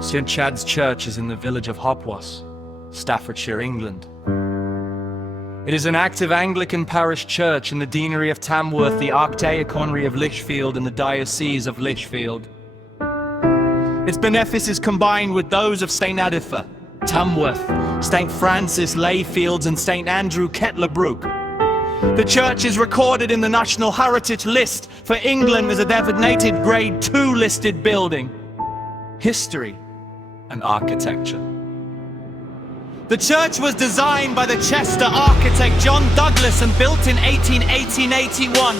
St Chad's Church is in the village of Hopwas, Staffordshire, England. It is an active Anglican parish church in the deanery of Tamworth, the archdiaconry of Lichfield and the diocese of Lichfield. Its benefices combine with those of St Aditha, Tamworth, St Francis Layfields and St Andrew Kettlebrook. The church is recorded in the National Heritage List for England as a designated Grade 2 listed building. History and architecture. The church was designed by the Chester architect John Douglas and built in 1881.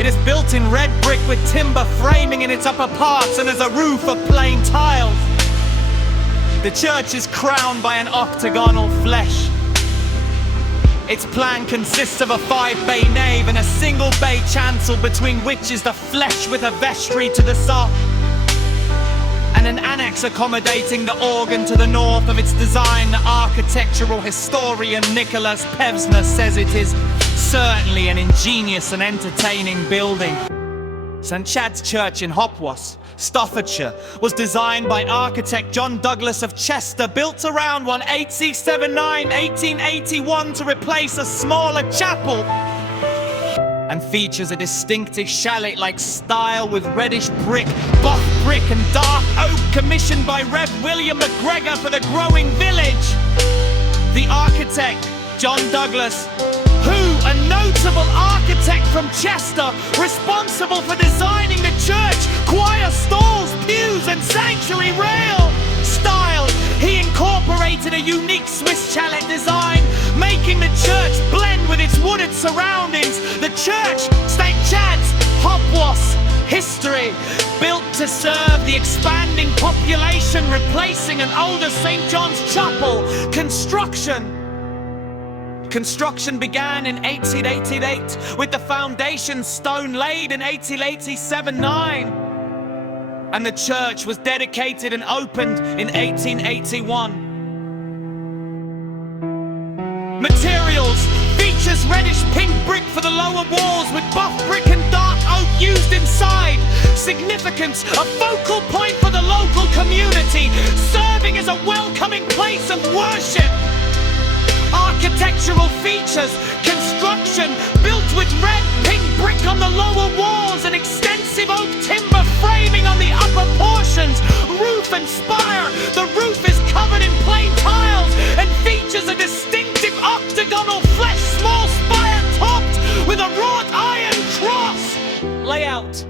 It is built in red brick with timber framing in its upper parts and has a roof of plain tiles. The church is crowned by an octagonal flesh. Its plan consists of a 5-bay nave and a single bay chancel between which is the flesh with a vestry to the south, and an annex accommodating the organ to the north of its design. The architectural historian Nicholas Pevsner says it is certainly an ingenious and entertaining building. St Chad's Church in Hopwas, Staffordshire, was designed by architect John Douglas of Chester, built around 1879-1881 to replace a smaller chapel, and features a distinctive chalet-like style with reddish brick, buff brick and dark oak commissioned by Rev. William McGregor for the growing village. The architect, John Douglas, who, a notable architect from Chester, responsible for designing the church, choir stalls, pews and sanctuary rail style. He incorporated a unique Swiss chalet design, making the church blend with its wooded surroundings. The church, St Chad's, Hopwas. History, built to serve the expanding population, replacing an older St John's Chapel. Construction began in 1888, with the foundation stone laid in 1887-9. And the church was dedicated and opened in 1881. Materials: features reddish pink brick for the lower walls with buff brick and dark oak used inside. Significance: a focal point for the local community, serving as a welcoming place of worship. Architectural features: construction built with red pink brick on the lower walls and extensive oak timber framing on the upper portions. Roof and spire: the roof is covered in plain tiles and features a distinctive octagonal flesh small spire topped with a wrought iron cross. Layout: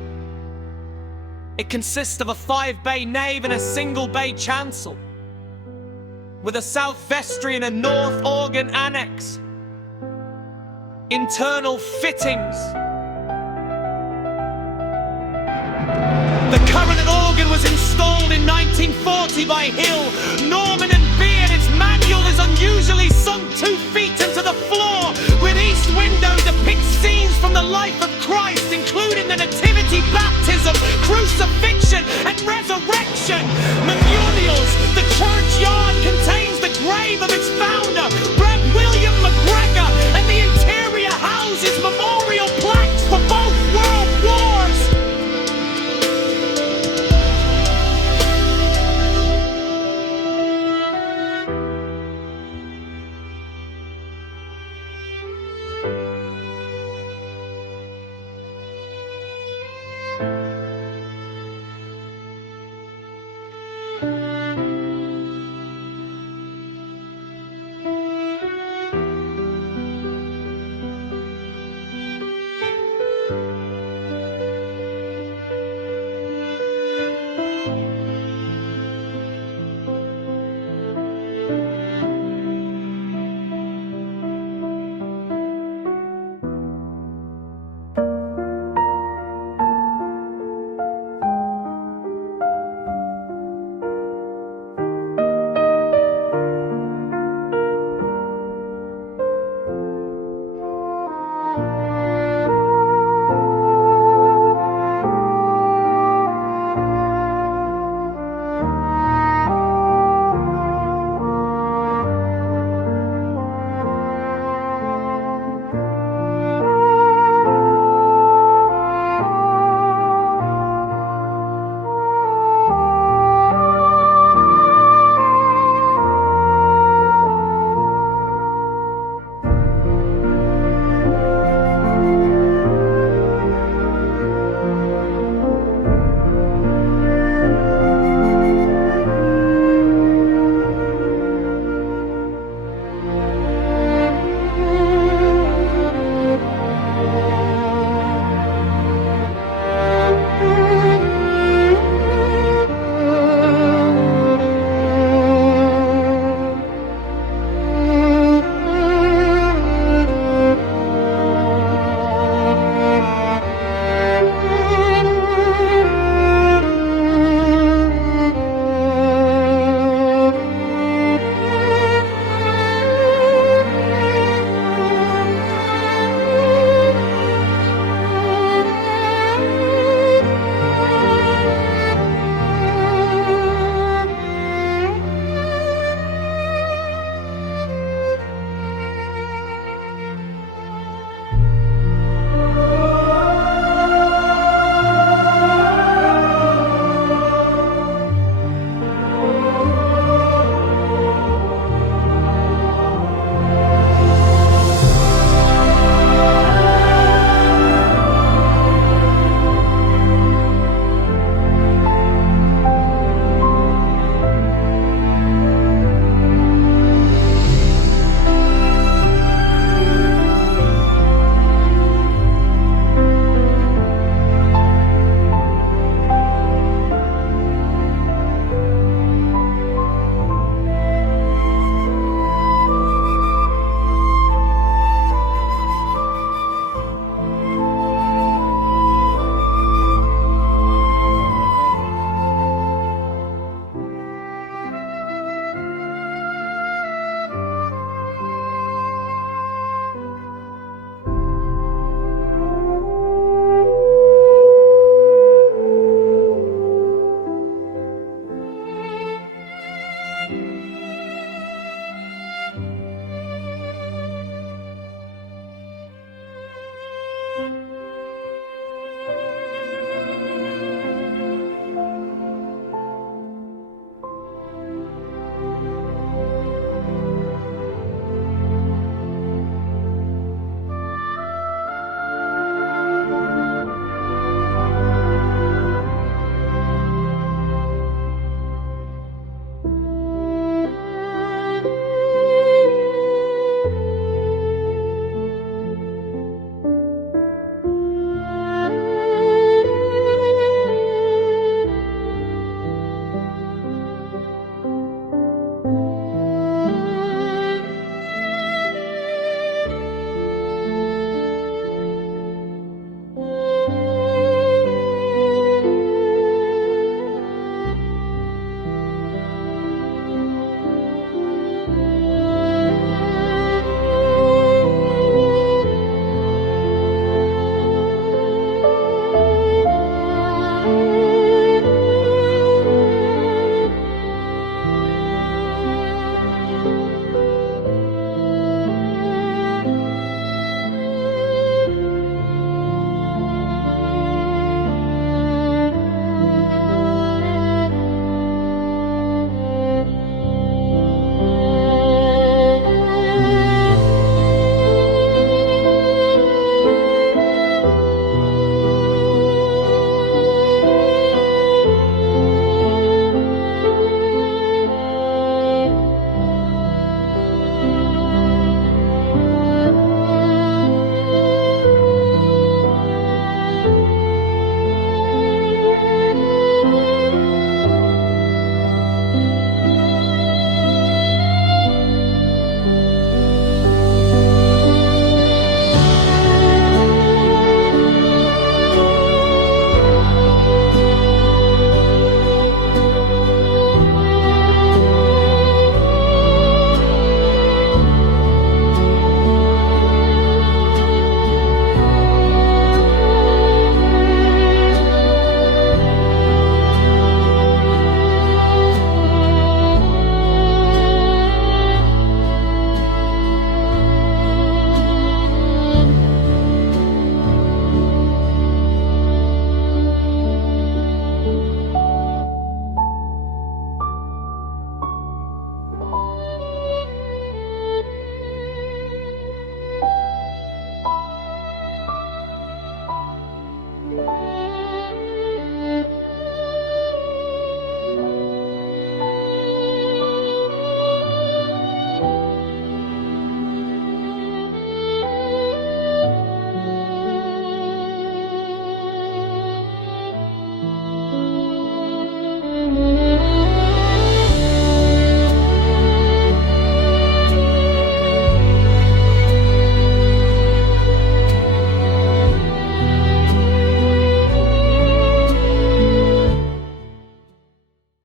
it consists of a 5-bay nave and a single bay chancel, with a south vestry and a north organ annex. Internal fittings: the current organ was installed in 1940 by Hill, Norman and Beard. Its manual is unusually sunk 2 feet into the floor, with east window depicts scenes from the life of Christ, including the nativity, baptism, crucifixion and resurrection.